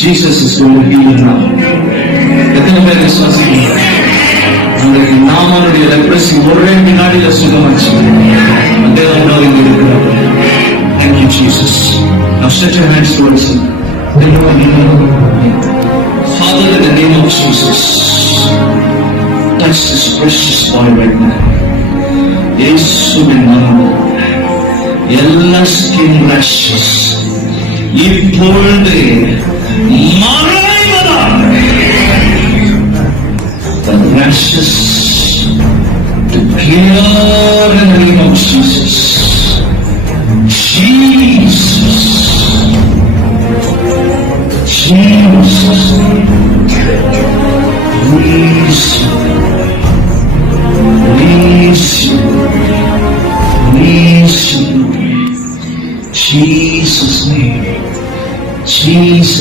Jesus is going to heal you now. எத்தனை பேர் விசுவாசிக்கிறீங்க? அந்த நாமனுடைய லெப்ரசி ஒரே வினாடியில சுகமாச்சு. தேவன் இங்க இருக்கிறார். Thank you, Jesus. Now stretch your hands towards him. Father, in the name of Jesus, touch this precious boy right now. இயேசுவின் நாமத்தில் எல்லா ஸ்கின் ரஷஸ் இப்பொழுது மறைவதாக. The rashes to clear in the name of Jesus. Jesus. Jesus. Please. Please. Please. Jesus' name. Jesus.